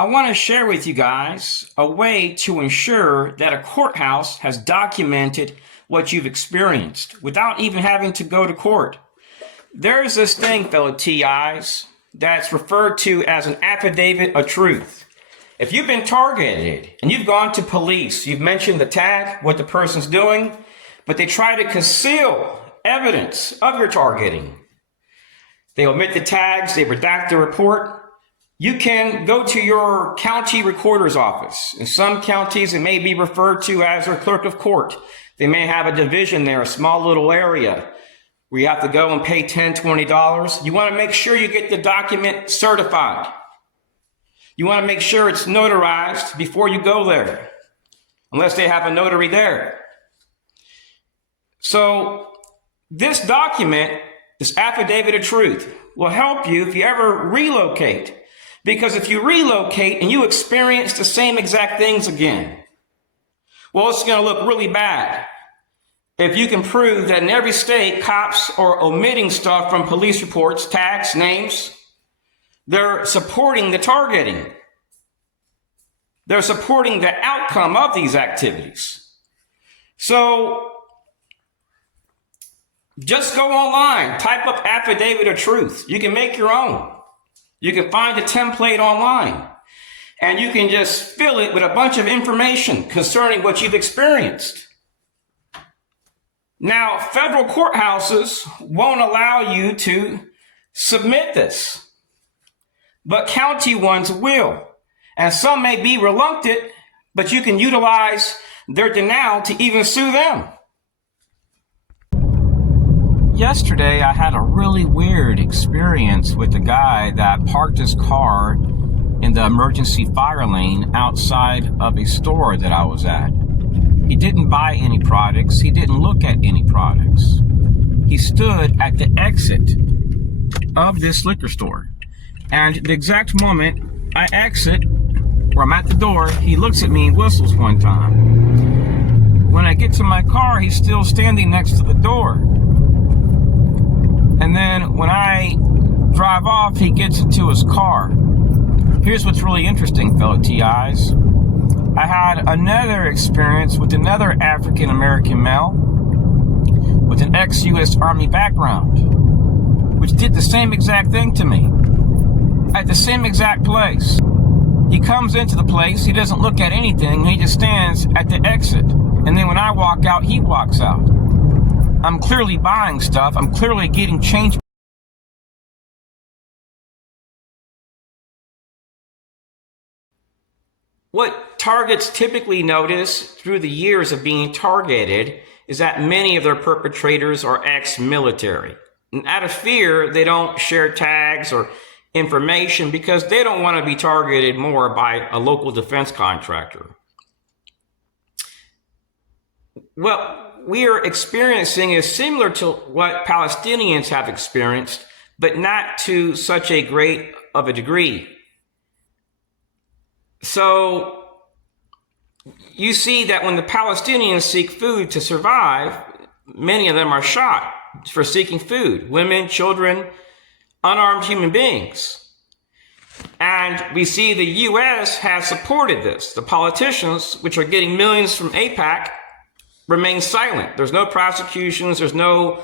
I want to share with you guys a way to ensure that a courthouse has documented what you've experienced without even having to go to court. There's this thing, fellow TIs, that's referred to as an affidavit of truth. If you've been targeted and you've gone to police, you've mentioned the tag, what the person's doing, but they try to conceal evidence of your targeting. They omit the tags, they redact the report. You can go to your county recorder's office. In some counties, it may be referred to as their clerk of court. They may have a division there, a small little area where you have to go and pay $10, $20. You want to make sure you get the document certified. You want to make sure it's notarized before you go there, unless they have a notary there. So this document, this affidavit of truth, will help you if you ever relocate. Because if you relocate and you experience the same exact things again, well, it's going to look really bad. If you can prove that in every state, cops are omitting stuff from police reports, tags, names, they're supporting the targeting. They're supporting the outcome of these activities. So just go online, type up affidavit of truth. You can make your own. You can find a template online, and you can just fill it with a bunch of information concerning what you've experienced. Now, federal courthouses won't allow you to submit this, but county ones will. And some may be reluctant, but you can utilize their denial to even sue them. Yesterday, I had a really weird experience with a guy that parked his car in the emergency fire lane outside of a store that I was at. He didn't buy any products. He didn't look at any products. He stood at the exit of this liquor store. And the exact moment I exit, or I'm at the door, he looks at me and whistles one time. When I get to my car, he's still standing next to the door. And then when I drive off, he gets into his car. Here's what's really interesting, fellow TIs. I had another experience with another African-American male with an ex-U.S. Army background, which did the same exact thing to me at the same exact place. He comes into the place, he doesn't look at anything, he just stands at the exit. And then when I walk out, he walks out. I'm clearly buying stuff. I'm clearly getting change. What targets typically notice through the years of being targeted is that many of their perpetrators are ex-military. And out of fear, they don't share tags or information because they don't want to be targeted more by a local defense contractor. What we are experiencing is similar to what Palestinians have experienced, but not to such a great of a degree. So you see that when the Palestinians seek food to survive, many of them are shot for seeking food. Women, children, unarmed human beings. And we see the U.S. has supported this. The politicians, which are getting millions from AIPAC, remain silent. There's no prosecutions. There's no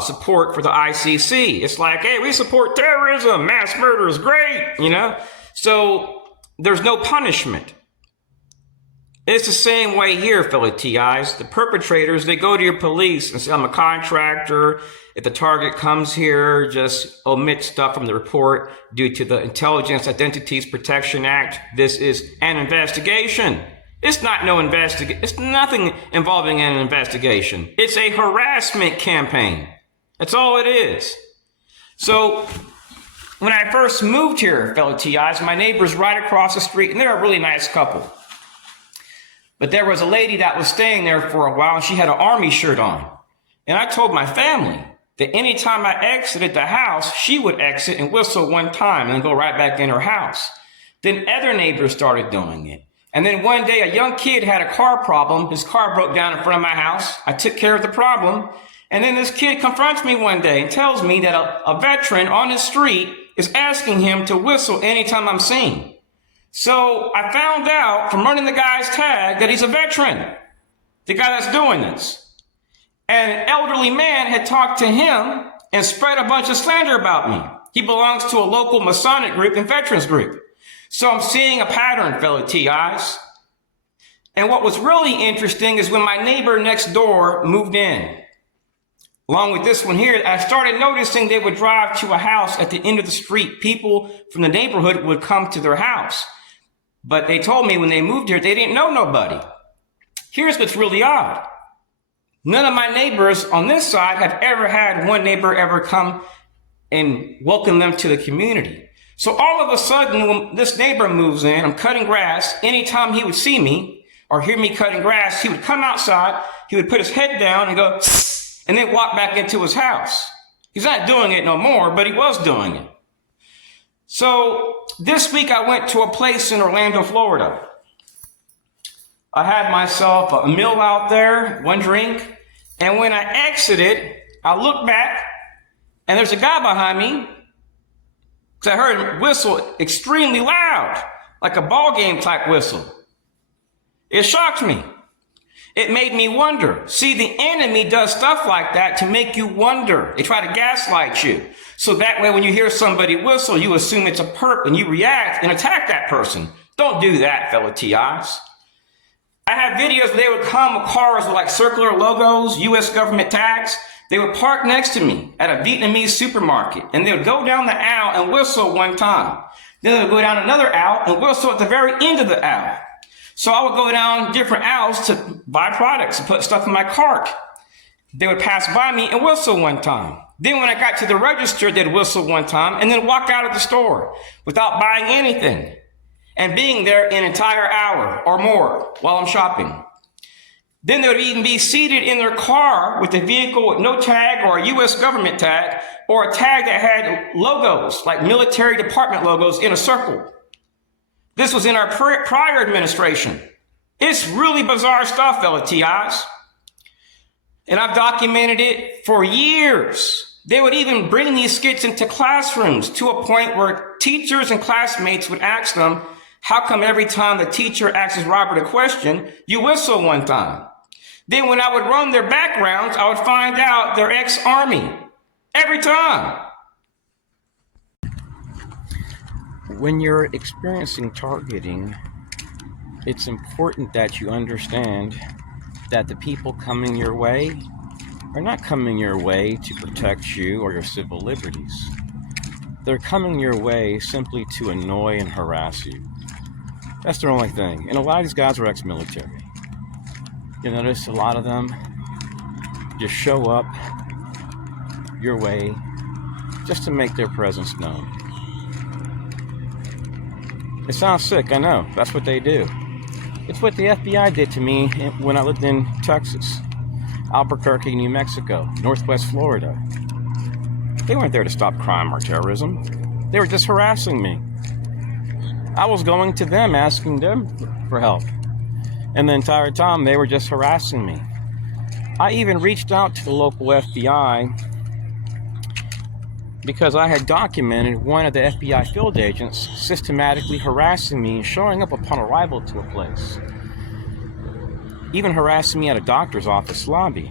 support for the ICC. It's like, hey, we support terrorism. Mass murder is great, you know? So there's no punishment. It's the same way here, fellow TIs. The perpetrators, they go to your police and say, I'm a contractor. If the target comes here, just omit stuff from the report due to the Intelligence Identities Protection Act. This is an investigation. It's not no investigation. It's nothing involving an investigation. It's a harassment campaign. That's all it is. So when I first moved here, fellow TIs, my neighbor's right across the street, and they're a really nice couple. But there was a lady that was staying there for a while, and she had an army shirt on. And I told my family that anytime I exited the house, she would exit and whistle one time and go right back in her house. Then other neighbors started doing it. And then one day, a young kid had a car problem. His car broke down in front of my house. I took care of the problem. And then this kid confronts me one day and tells me that a veteran on his street is asking him to whistle anytime I'm seen. So I found out from running the guy's tag that he's a veteran, the guy that's doing this. And an elderly man had talked to him and spread a bunch of slander about me. He belongs to a local Masonic group and veterans group. So I'm seeing a pattern, fellow TIs. And what was really interesting is when my neighbor next door moved in, along with this one here, I started noticing they would drive to a house at the end of the street. People from the neighborhood would come to their house. But they told me when they moved here, they didn't know nobody. Here's what's really odd. None of my neighbors on this side have ever had one neighbor ever come and welcome them to the community. So all of a sudden, when this neighbor moves in, I'm cutting grass. Anytime he would see me or hear me cutting grass, he would come outside, he would put his head down and go, and then walk back into his house. He's not doing it no more, but he was doing it. So this week I went to a place in Orlando, Florida. I had myself a meal out there, one drink, and when I exited, I looked back, and there's a guy behind me, because I heard him whistle extremely loud, like a ball game type whistle. It shocked me. It made me wonder. See, the enemy does stuff like that to make you wonder. They try to gaslight you. So that way, when you hear somebody whistle, you assume it's a perp and you react and attack that person. Don't do that, fellow TIs. I have videos where they would come with cars with like circular logos, U.S. government tags. They would park next to me at a Vietnamese supermarket, and they would go down the aisle and whistle one time. Then they would go down another aisle and whistle at the very end of the aisle. So I would go down different aisles to buy products and put stuff in my cart. They would pass by me and whistle one time. Then when I got to the register, they'd whistle one time and then walk out of the store without buying anything and being there an entire hour or more while I'm shopping. Then they would even be seated in their car with a vehicle with no tag or a U.S. government tag or a tag that had logos, like military department logos in a circle. This was in our prior administration. It's really bizarre stuff, fellow TIs. And I've documented it for years. They would even bring these skits into classrooms to a point where teachers and classmates would ask them, how come every time the teacher asks Robert a question, you whistle one time? Then when I would run their backgrounds, I would find out they're ex-Army. Every time. When you're experiencing targeting, it's important that you understand that the people coming your way are not coming your way to protect you or your civil liberties. They're coming your way simply to annoy and harass you. That's their only thing. And a lot of these guys are ex-military. You notice a lot of them just show up your way just to make their presence known. It sounds sick, I know. That's what they do. It's what the FBI did to me when I lived in Texas, Albuquerque, New Mexico, Northwest Florida. They weren't there to stop crime or terrorism. They were just harassing me. I was going to them, asking them for help. And the entire time, they were just harassing me. I even reached out to the local FBI because I had documented one of the FBI field agents systematically harassing me and showing up upon arrival to a place. Even harassing me at a doctor's office lobby.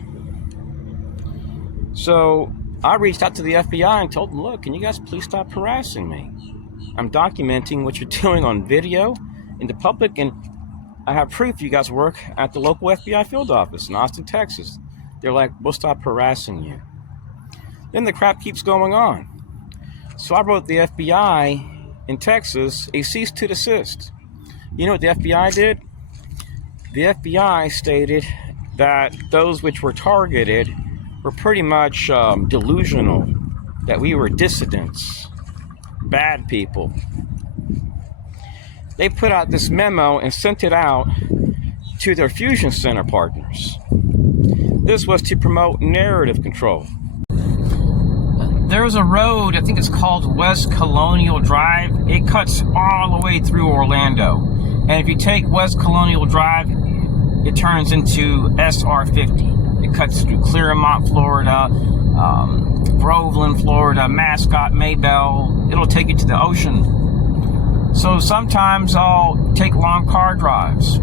So I reached out to the FBI and told them, look, can you guys please stop harassing me? I'm documenting what you're doing on video in the public, and I have proof you guys work at the local FBI field office in Austin, Texas. They're like, we'll stop harassing you. Then the crap keeps going on. So I wrote the FBI in Texas a cease to desist. You know what the FBI did? The FBI stated that those which were targeted were pretty much delusional, that we were dissidents, bad people. They put out this memo and sent it out to their fusion center partners. This was to promote narrative control. There's a road, I think it's called West Colonial Drive. It cuts all the way through Orlando. And if you take West Colonial Drive, it turns into SR50. It cuts through Clearmont, Florida, Groveland, Florida, Mascot, Maybell. It'll take you to the ocean. So sometimes I'll take long car drives.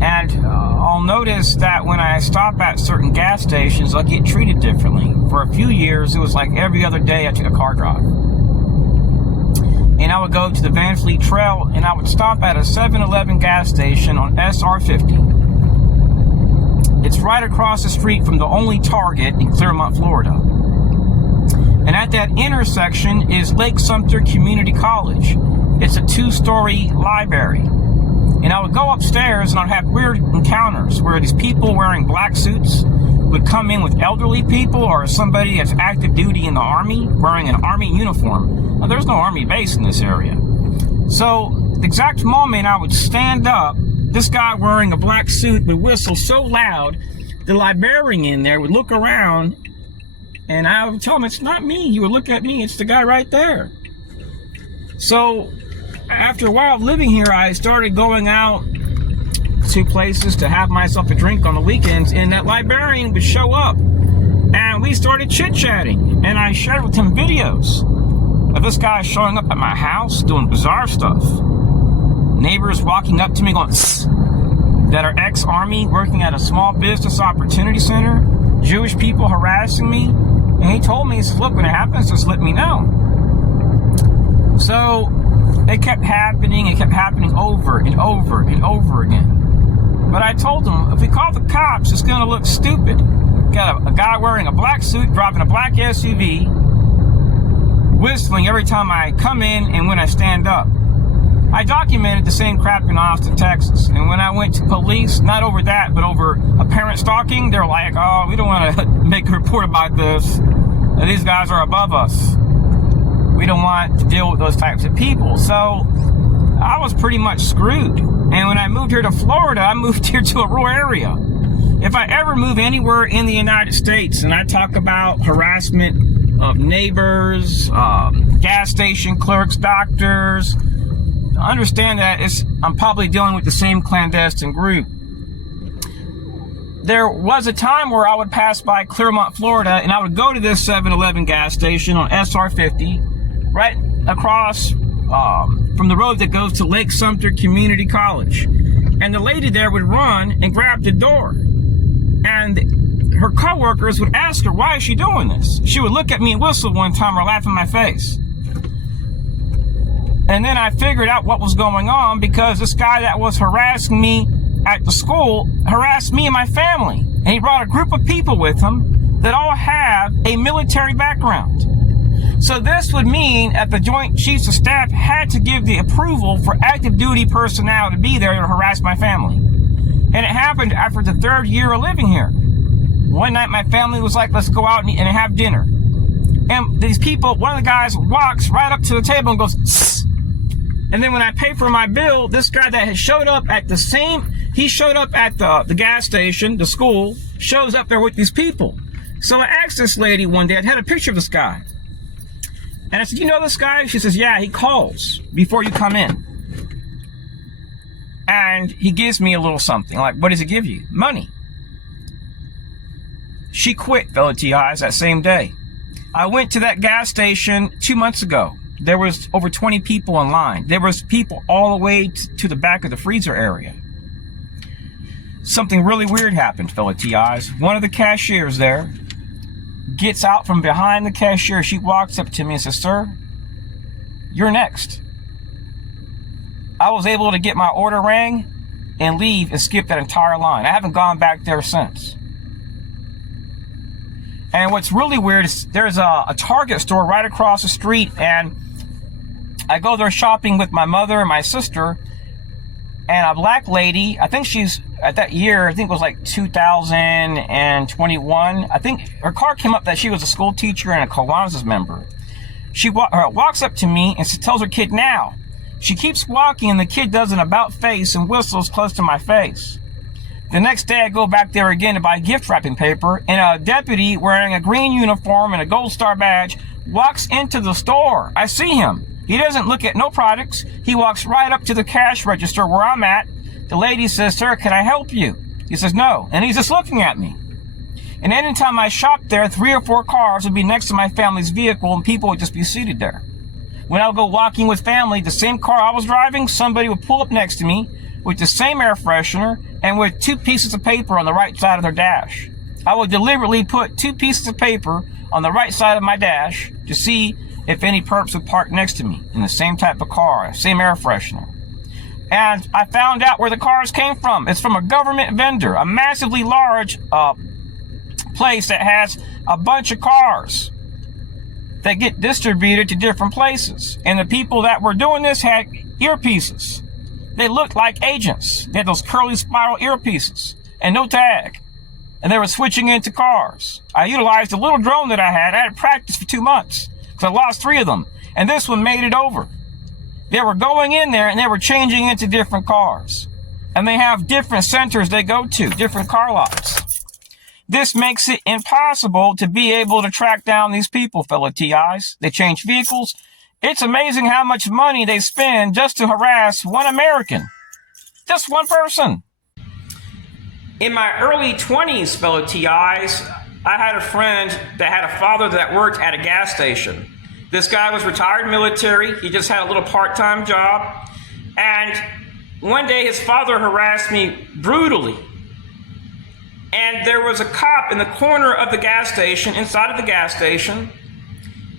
And I'll notice that when I stop at certain gas stations, I'll get treated differently. For a few years, it was like every other day I took a car drive. And I would go to the Van Fleet Trail, and I would stop at a 7-Eleven gas station on SR50. It's right across the street from the only Target in Clermont, Florida. And at that intersection is Lake Sumter Community College. It's a 2-story library. And I would go upstairs and I'd have weird encounters where these people wearing black suits would come in with elderly people or somebody that's active duty in the Army wearing an Army uniform. Now, there's no Army base in this area. So the exact moment I would stand up, this guy wearing a black suit would whistle so loud, the librarian in there would look around and I would tell him, it's not me. He would look at me, it's the guy right there. So after a while of living here, I started going out to places to have myself a drink on the weekends, and that librarian would show up, and we started chit-chatting, and I shared with him videos of this guy showing up at my house doing bizarre stuff. Neighbors walking up to me going, "Tss," that are ex-Army working at a small business opportunity center, Jewish people harassing me, and he told me, he says, look, when it happens, just let me know. So it kept happening over and over and over again. But I told him, if we call the cops, it's going to look stupid. Got a guy wearing a black suit, driving a black SUV, whistling every time I come in and when I stand up. I documented the same crap in Austin, Texas. And when I went to police, not over that, but over apparent stalking, they're like, oh, we don't want to make a report about this. These guys are above us. We don't want to deal with those types of people. So I was pretty much screwed. And when I moved here to Florida, I moved here to a rural area. If I ever move anywhere in the United States and I talk about harassment of neighbors, gas station clerks, doctors, understand that I'm probably dealing with the same clandestine group. There was a time where I would pass by Clermont, Florida, and I would go to this 7-Eleven gas station on SR50, right across from the road that goes to Lake Sumter Community College. And the lady there would run and grab the door. And her coworkers would ask her, why is she doing this? She would look at me and whistle one time or laugh in my face. And then I figured out what was going on because this guy that was harassing me at the school harassed me and my family. And he brought a group of people with him that all have a military background. So this would mean that the Joint Chiefs of Staff had to give the approval for active duty personnel to be there to harass my family. And it happened after the 3rd year of living here. One night my family was like, let's go out and have dinner. And these people, one of the guys walks right up to the table and goes, "Tss." And then when I pay for my bill, this guy that had showed up at the gas station, the school, shows up there with these people. So I asked this lady one day, I had a picture of this guy. And I said, you know this guy? She says, yeah, he calls before you come in. And he gives me a little something. Like, what does he give you? Money. She quit, fellow TIs, that same day. I went to that gas station 2 months ago. There was over 20 people in line. There was people all the way to the back of the freezer area. Something really weird happened, fellow TIs. One of the cashiers there gets out from behind the cashier. She walks up to me and says, sir, you're next. I was able to get my order rang and leave and skip that entire line. I haven't gone back there since. And what's really weird is there's a Target store right across the street, and I go there shopping with my mother and my sister, and a black lady, I think she's, at that year, I think it was like 2021, I think her car came up that she was a school teacher and a Kiwanis member. She walks up to me and tells her kid now. She keeps walking and the kid does an about face and whistles close to my face. The next day I go back there again to buy gift wrapping paper, and a deputy wearing a green uniform and a gold star badge walks into the store. I see him. He doesn't look at no products. He walks right up to the cash register where I'm at. The lady says, sir, can I help you? He says, no. And he's just looking at me. And anytime I shop there, 3 or 4 cars would be next to my family's vehicle and people would just be seated there. when I would go walking with family, the same car I was driving, somebody would pull up next to me with the same air freshener and with 2 pieces of paper on the right side of their dash. I would deliberately put 2 pieces of paper on the right side of my dash to see if any perps would park next to me in the same type of car, same air freshener. And I found out where the cars came from. It's from a government vendor, a massively large place that has a bunch of cars that get distributed to different places. And the people that were doing this had earpieces. They looked like agents. They had those curly spiral earpieces and no tag. And they were switching into cars. I utilized a little drone that I had practiced for 2 months because I lost 3 of them. And this one made it over. They were going in there and they were changing into different cars. And they have different centers they go to, different car lots. This makes it impossible to be able to track down these people, fellow TIs. They change vehicles. It's amazing how much money they spend just to harass one American. Just one person. In my early 20s, fellow TIs, I had a friend that had a father that worked at a gas station. This guy was retired military. He just had a little part-time job. And one day his father harassed me brutally. And there was a cop in the corner of the gas station, inside of the gas station.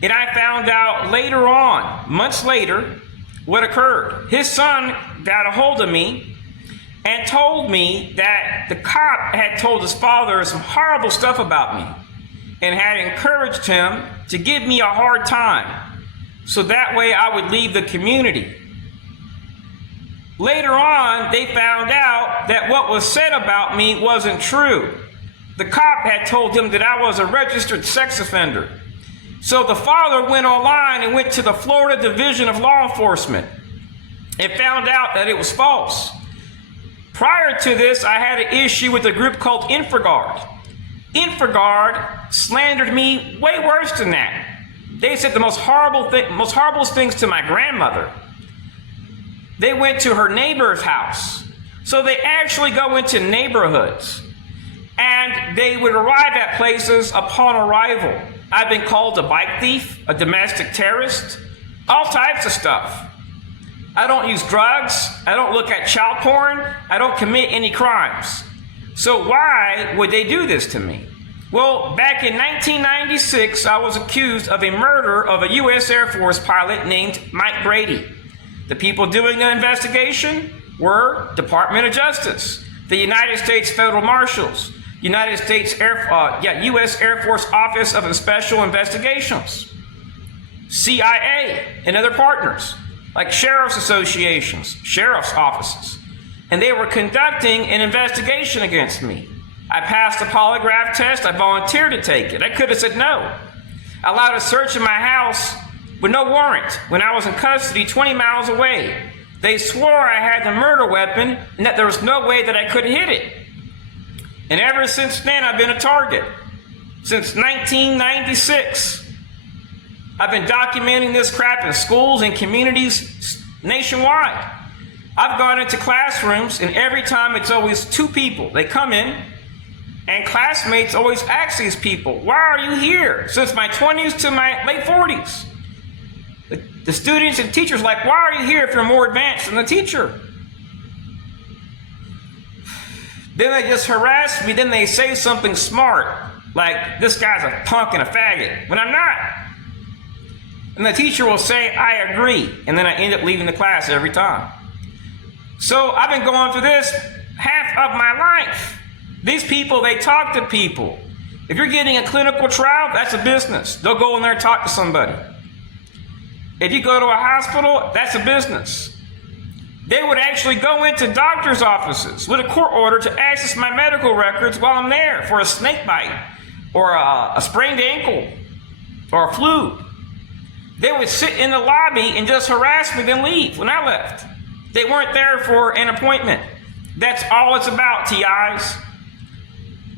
And I found out later on, months later, what occurred. His son got a hold of me and told me that the cop had told his father some horrible stuff about me and had encouraged him to give me a hard time so that way I would leave the community. Later on, they found out that what was said about me wasn't true. The cop had told him that I was a registered sex offender. So the father went online and went to the Florida Division of Law Enforcement and found out that it was false. Prior to this, I had an issue with a group called InfraGard. InfraGard slandered me way worse than that. They said the most horrible things to my grandmother. They went to her neighbor's house. So they actually go into neighborhoods and they would arrive at places upon arrival. I've been called a bike thief, a domestic terrorist, all types of stuff. I don't use drugs. I don't look at child porn. I don't commit any crimes. So why would they do this to me? Well, back in 1996, I was accused of a murder of a U.S. Air Force pilot named Mike Brady. The people doing the investigation were Department of Justice, the United States Federal Marshals, U.S. Air Force Office of Special Investigations, CIA, and other partners, like sheriff's associations, sheriff's offices. And they were conducting an investigation against me. I passed a polygraph test. I volunteered to take it. I could have said no. I allowed a search in my house with no warrant when I was in custody 20 miles away. They swore I had the murder weapon and that there was no way that I could hit it. And ever since then, I've been a target. Since 1996, I've been documenting this crap in schools and communities nationwide. I've gone into classrooms, and every time it's always 2 people. They come in, and classmates always ask these people, why are you here? Since my 20s to my late 40s. The students and teachers are like, why are you here if you're more advanced than the teacher? Then they just harass me. Then they say something smart, like, this guy's a punk and a faggot, when I'm not. And the teacher will say, I agree. And then I end up leaving the class every time. So I've been going through this half of my life. These people, they talk to people. If you're getting a clinical trial, that's a business. They'll go in there and talk to somebody. If you go to a hospital, that's a business. They would actually go into doctor's offices with a court order to access my medical records while I'm there for a snake bite or a sprained ankle or a flu. They would sit in the lobby and just harass me, then leave when I left. They weren't there for an appointment. That's all it's about, TIs.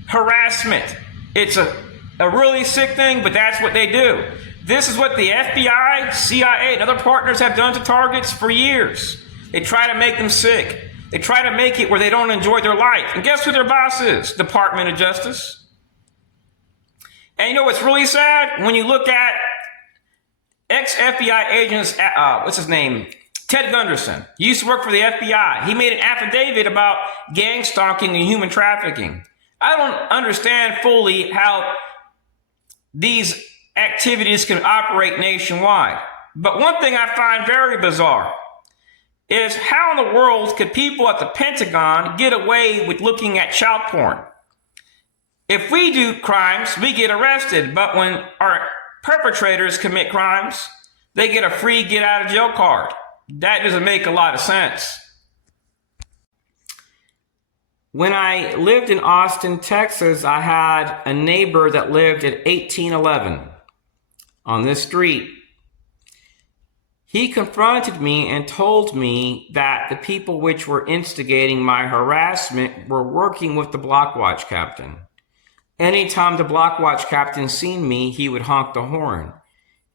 Harassment. It's a really sick thing, but that's what they do. This is what the FBI, CIA, and other partners have done to targets for years. They try to make them sick. They try to make it where they don't enjoy their life. And guess who their boss is? Department of Justice. And you know what's really sad? When you look at ex-FBI agent, what's his name? Ted Gunderson. He used to work for the FBI. He made an affidavit about gang stalking and human trafficking. I don't understand fully how these activities can operate nationwide. But one thing I find very bizarre is how in the world could people at the Pentagon get away with looking at child porn? If we do crimes, we get arrested, but when our perpetrators commit crimes, they get a free get out of jail card. That doesn't make a lot of sense. When I lived in Austin, Texas, I had a neighbor that lived at 1811 on this street. He confronted me and told me that the people which were instigating my harassment were working with the block watch captain. Anytime the block watch captain seen me, he would honk the horn.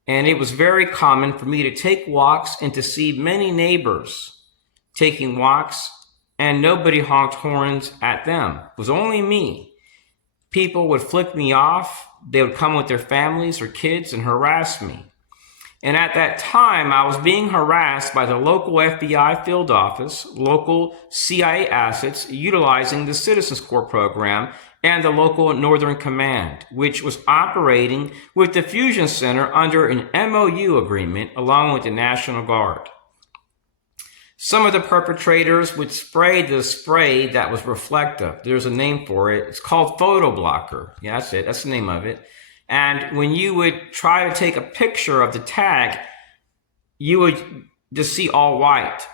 And it was very common for me to take walks and to see many neighbors taking walks, and nobody honked horns at them. It was only me. People would flick me off. They would come with their families or kids and harass me. And at that time, I was being harassed by the local FBI field office, local CIA assets utilizing the Citizens Corps program, and the local Northern Command, which was operating with the Fusion Center under an MOU agreement along with the National Guard. Some of the perpetrators would spray the spray that was reflective. There's a name for it. It's called photo blocker. Yeah, that's it. That's the name of it. And when you would try to take a picture of the tag, you would just see all white.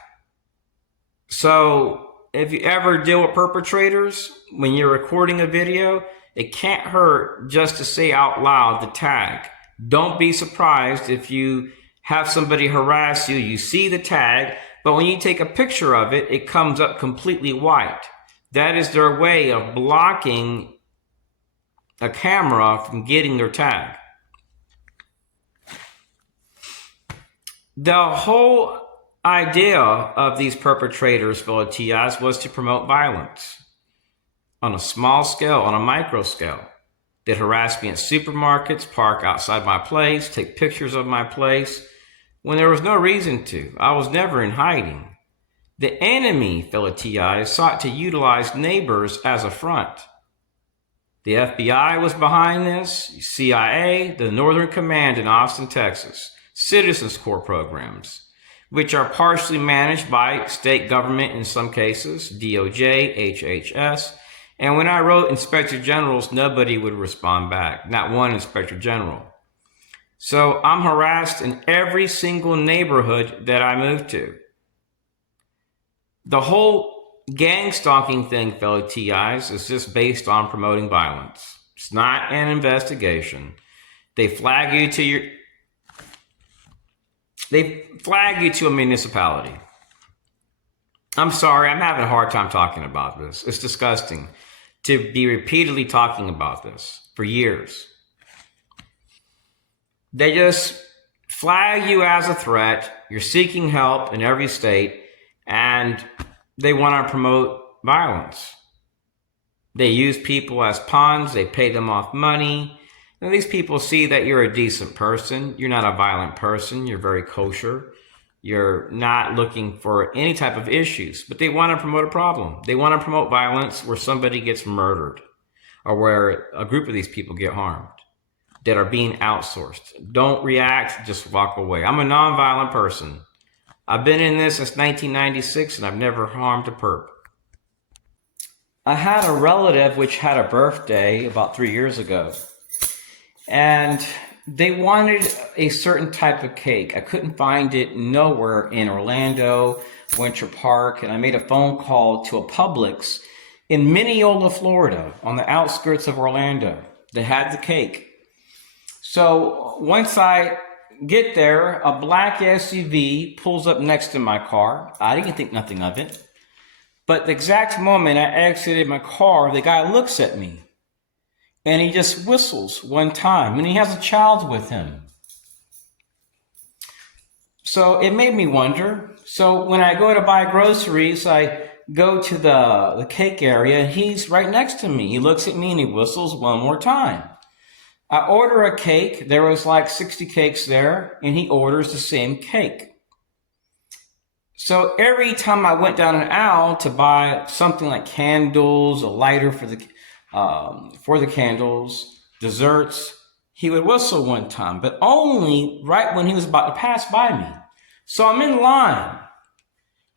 So if you ever deal with perpetrators, when you're recording a video, it can't hurt just to say out loud the tag. Don't be surprised if you have somebody harass you, you see the tag, but when you take a picture of it, it comes up completely white. That is their way of blocking a camera from getting their tag. The whole idea of these perpetrators, fellow TIs, was to promote violence on a small scale, on a micro scale. They'd harass me at supermarkets, park outside my place, take pictures of my place when there was no reason to. I was never in hiding. The enemy, fellow TIs, sought to utilize neighbors as a front. The FBI was behind this, CIA, the Northern Command in Austin, Texas, Citizens Corps programs, which are partially managed by state government in some cases, DOJ, HHS. And when I wrote Inspector Generals, nobody would respond back, not one Inspector General. So I'm harassed in every single neighborhood that I move to. The whole gang stalking thing, fellow TIs, is just based on promoting violence. It's not an investigation. They flag you to a municipality. I'm sorry, I'm having a hard time talking about this. It's disgusting to be repeatedly talking about this for years. They just flag you as a threat. You're seeking help in every state, and they want to promote violence. They use people as pawns. They pay them off money. And these people see that you're a decent person. You're not a violent person. You're very kosher. You're not looking for any type of issues, but they want to promote a problem. They want to promote violence where somebody gets murdered or where a group of these people get harmed that are being outsourced. Don't react, just walk away. I'm a nonviolent person. I've been in this since 1996 and I've never harmed a perp. I had a relative which had a birthday about 3 years ago, and they wanted a certain type of cake. I couldn't find it nowhere in Orlando, Winter Park, and I made a phone call to a Publix in Mineola, Florida, on the outskirts of Orlando. They had the cake. So once I get there, a black SUV pulls up next to my car. I didn't think nothing of it. But the exact moment I exited my car, the guy looks at me. And he just whistles one time. And he has a child with him. So it made me wonder. So when I go to buy groceries, I go to the cake area. And he's right next to me. He looks at me and he whistles one more time. I order a cake. There was like 60 cakes there, and he orders the same cake. So every time I went down an aisle to buy something like candles, a lighter for the candles, desserts, he would whistle one time, but only right when he was about to pass by me. So I'm in line.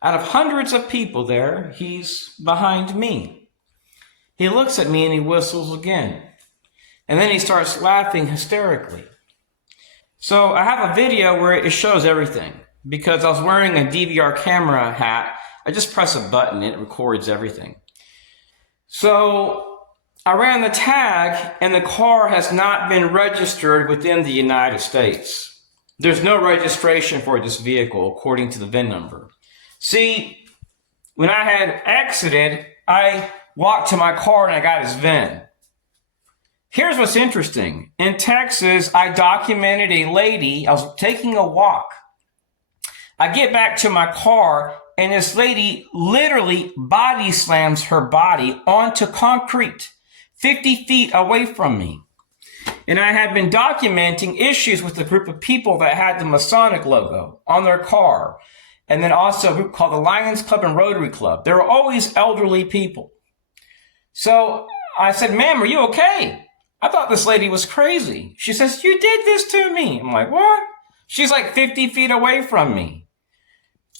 Out of hundreds of people there, he's behind me. He looks at me and he whistles again. And then he starts laughing hysterically. So I have a video where it shows everything. Because I was wearing a DVR camera hat, I just press a button and it records everything. So I ran the tag and the car has not been registered within the United States. There's no registration for this vehicle according to the VIN number. See, when I had exited, I walked to my car and I got his VIN. Here's what's interesting. In Texas, I documented a lady. I was taking a walk. I get back to my car and this lady literally body slams her body onto concrete 50 feet away from me. And I had been documenting issues with a group of people that had the Masonic logo on their car. And then also a group called the Lions Club and Rotary Club. They were always elderly people. So I said, ma'am, are you okay? I thought this lady was crazy. She says, you did this to me. I'm like, what? She's like 50 feet away from me.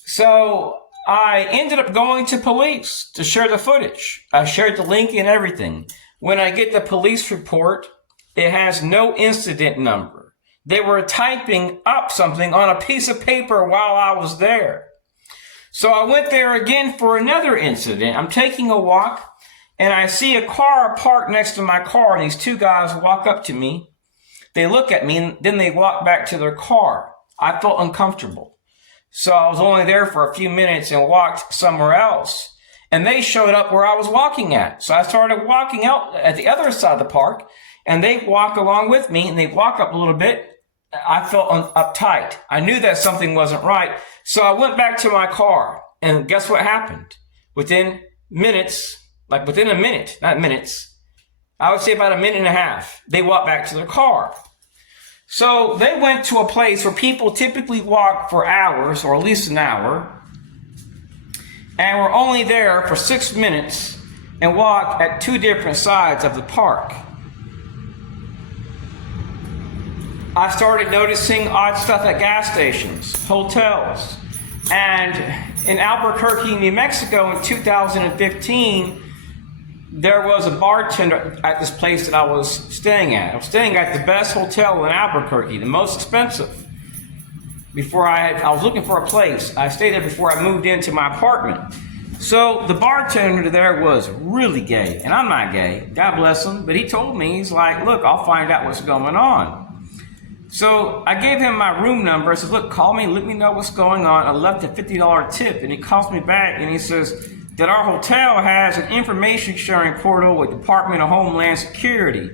So I ended up going to police to share the footage. I shared the link and everything. When I get the police report, it has no incident number. They were typing up something on a piece of paper while I was there. So I went there again for another incident. I'm taking a walk and I see a car parked next to my car and these two guys walk up to me. They look at me and then they walk back to their car. I felt uncomfortable. So I was only there for a few minutes and walked somewhere else. And they showed up where I was walking at. So I started walking out at the other side of the park and they walk along with me and they walk up a little bit. I felt uptight. I knew that something wasn't right. So I went back to my car and guess what happened? Within minutes, like within a minute, not minutes, I would say about a minute and a half, they walked back to their car. So they went to a place where people typically walk for hours, or at least an hour, and were only there for 6 minutes and walked at two different sides of the park. I started noticing odd stuff at gas stations, hotels, and in Albuquerque, New Mexico in 2015, there was a bartender at this place that I was staying at. I was staying at the best hotel in Albuquerque, the most expensive. I was looking for a place. I stayed there before I moved into my apartment. So the bartender there was really gay, and I'm not gay, God bless him, but he told me, he's like, look, I'll find out what's going on. So I gave him my room number. I said, look, call me, let me know what's going on. I left a $50 tip, and he calls me back, and he says that our hotel has an information sharing portal with Department of Homeland Security,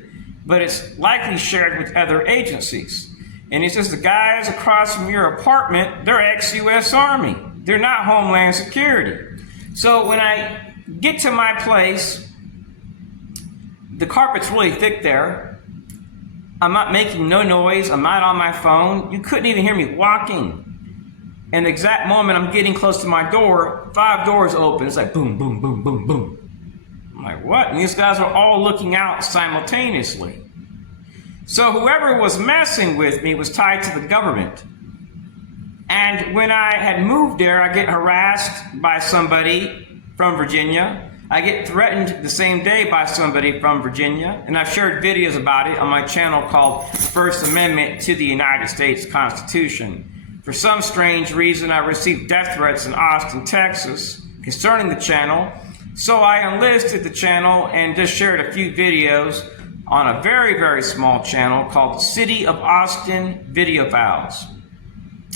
but it's likely shared with other agencies. And he says the guys across from your apartment, they're ex-US Army. They're not Homeland Security. So when I get to my place, the carpet's really thick there. I'm not making no noise. I'm not on my phone. You couldn't even hear me walking. And the exact moment I'm getting close to my door, 5 doors open. It's like boom, boom, boom, boom, boom. I'm like, what? And these guys are all looking out simultaneously. So whoever was messing with me was tied to the government. And when I had moved there, I get harassed by somebody from Virginia. I get threatened the same day by somebody from Virginia. And I've shared videos about it on my channel called First Amendment to the United States Constitution. For some strange reason, I received death threats in Austin, Texas, concerning the channel. So I enlisted the channel and just shared a few videos on a very, very small channel called City of Austin Video Files.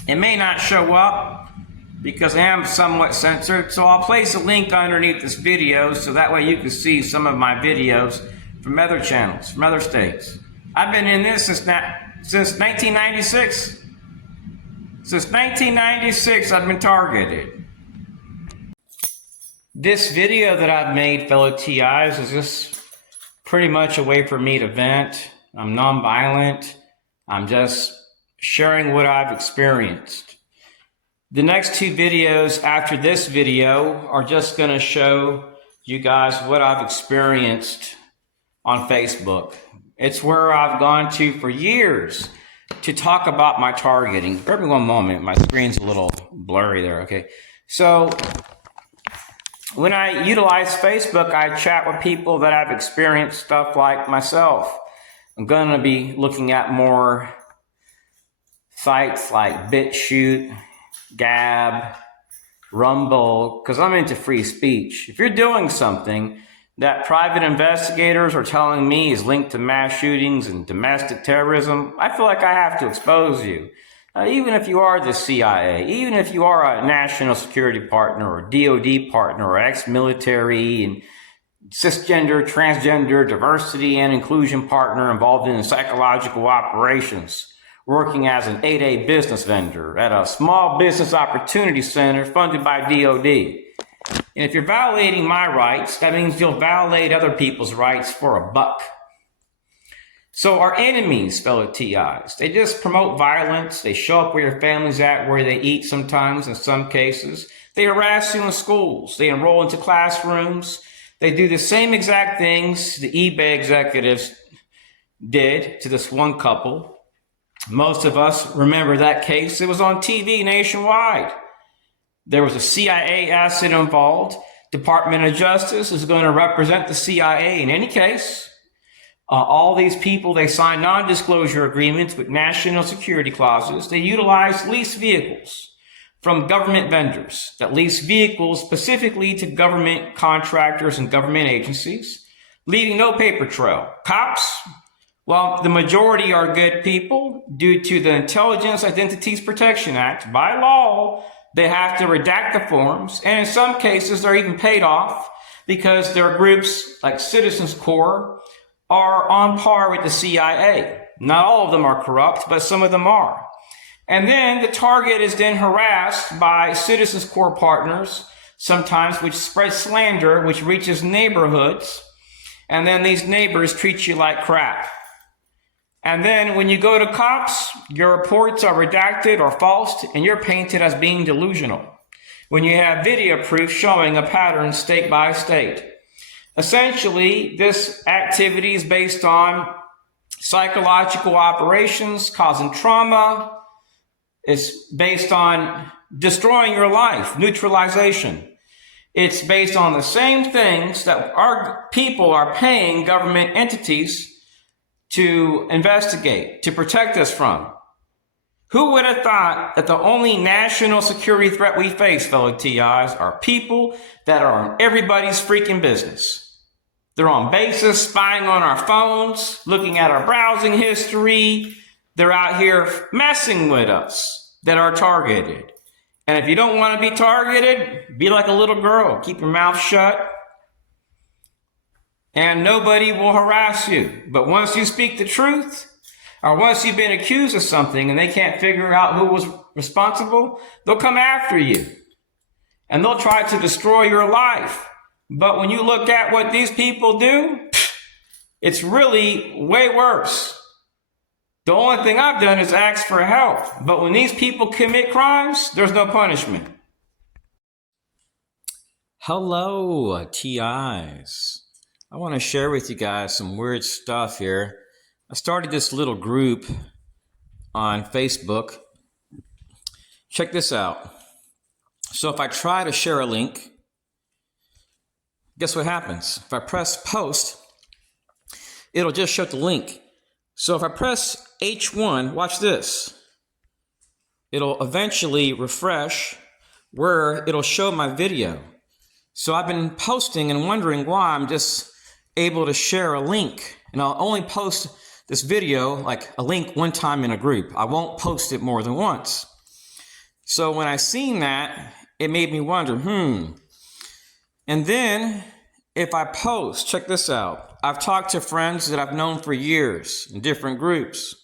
It may not show up because I am somewhat censored, so I'll place a link underneath this video so that way you can see some of my videos from other channels, from other states. I've been in this since 1996. Since 1996, I've been targeted. This video that I've made, fellow TIs, is just pretty much a way for me to vent. I'm nonviolent. I'm just sharing what I've experienced. The next two videos after this video are just going to show you guys what I've experienced on Facebook. It's where I've gone to for years to talk about my targeting. Bear with me one moment. My screen's a little blurry there, okay? So when I utilize Facebook, I chat with people that have experienced stuff like myself. I'm going to be looking at more sites like BitChute, Gab, Rumble, because I'm into free speech. If you're doing something that private investigators are telling me is linked to mass shootings and domestic terrorism, I feel like I have to expose you. Even if you are the CIA, even if you are a national security partner or DOD partner or ex-military and cisgender, transgender, diversity and inclusion partner involved in psychological operations, working as an 8A business vendor at a small business opportunity center funded by DOD. And if you're violating my rights, that means you'll violate other people's rights for a buck. So our enemies, fellow TIs, they just promote violence. They show up where your family's at, where they eat sometimes in some cases. They harass you in schools. They enroll into classrooms. They do the same exact things the eBay executives did to this one couple. Most of us remember that case. It was on TV nationwide. There was a CIA asset involved. Department of Justice is going to represent the CIA in any case. All these people, they sign non-disclosure agreements with national security clauses. They utilize leased vehicles from government vendors that lease vehicles specifically to government contractors and government agencies, leaving no paper trail. Cops, well, the majority are good people due to the Intelligence Identities Protection Act. By law, they have to redact the forms, and in some cases, they're even paid off because there are groups like Citizens Corps are on par with the CIA. Not all of them are corrupt, but some of them are. And then the target is then harassed by Citizens Corps partners, sometimes which spread slander, which reaches neighborhoods. And then these neighbors treat you like crap. And then when you go to cops, your reports are redacted or false, and you're painted as being delusional. When you have video proof showing a pattern state by state. Essentially, this activity is based on psychological operations causing trauma. It's based on destroying your life, neutralization. It's based on the same things that our people are paying government entities to investigate, to protect us from. Who would have thought that the only national security threat we face, fellow TIs, are people that are in everybody's freaking business? They're on bases, spying on our phones, looking at our browsing history. They're out here messing with us that are targeted. And if you don't want to be targeted, be like a little girl. Keep your mouth shut. And nobody will harass you. But once you speak the truth, or once you've been accused of something and they can't figure out who was responsible, they'll come after you. And they'll try to destroy your life. But when you look at what these people do, it's really way worse. The only thing I've done is ask for help. But when these people commit crimes, there's no punishment. Hello, TIs. I want to share with you guys some weird stuff here. I started this little group on Facebook. Check this out. So if I try to share a link, guess what happens? If I press post, it'll just show the link. So if I press H1, watch this. It'll eventually refresh where it'll show my video. So I've been posting and wondering why I'm just able to share a link. And I'll only post this video, like a link, one time in a group. I won't post it more than once. So when I seen that, it made me wonder, And then if I post, check this out. I've talked to friends that I've known for years in different groups.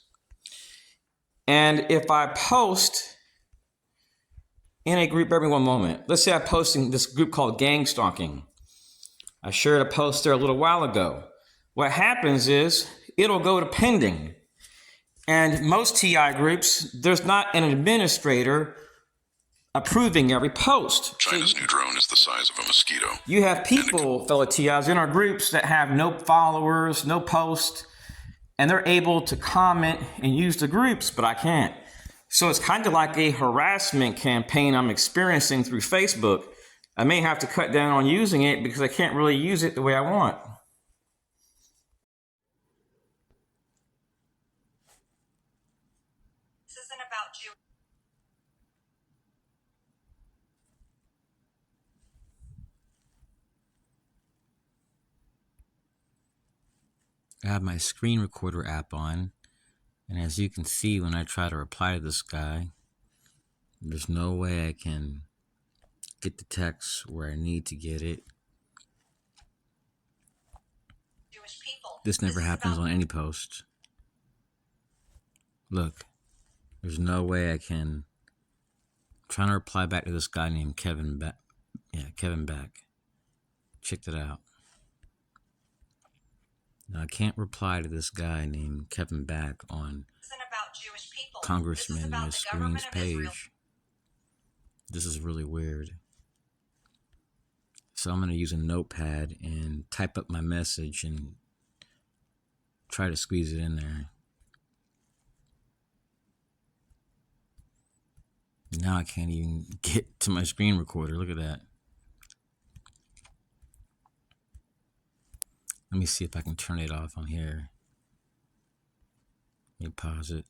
And if I post in a group, bear with me one moment. Let's say I post in this group called gang stalking. I shared a post there a little while ago. What happens is it'll go to pending. And most TI groups, there's not an administrator approving every post. China's new drone is the size of a mosquito. You have people, fellow TIs, in our groups that have no followers, no posts, and they're able to comment and use the groups, but I can't. So it's kind of like a harassment campaign I'm experiencing through Facebook. I may have to cut down on using it because I can't really use it the way I want. This isn't about you. I have my screen recorder app on, and as you can see, when I try to reply to this guy, there's no way I can get the text where I need to get it. Jewish people. This never happens on any post. Look, there's no way I can. I'm trying to reply back to this guy named Kevin Beck. Yeah, Kevin Beck. Check that out. Now, I can't reply to this guy named Kevin Beck on This isn't about Jewish people. Congressman This is about Ms. the government Green's of Israel. page. This is really weird. So I'm going to use a notepad and type up my message and try to squeeze it in there. Now I can't even get to my screen recorder. Look at that. Let me see if I can turn it off on here. Let me pause it.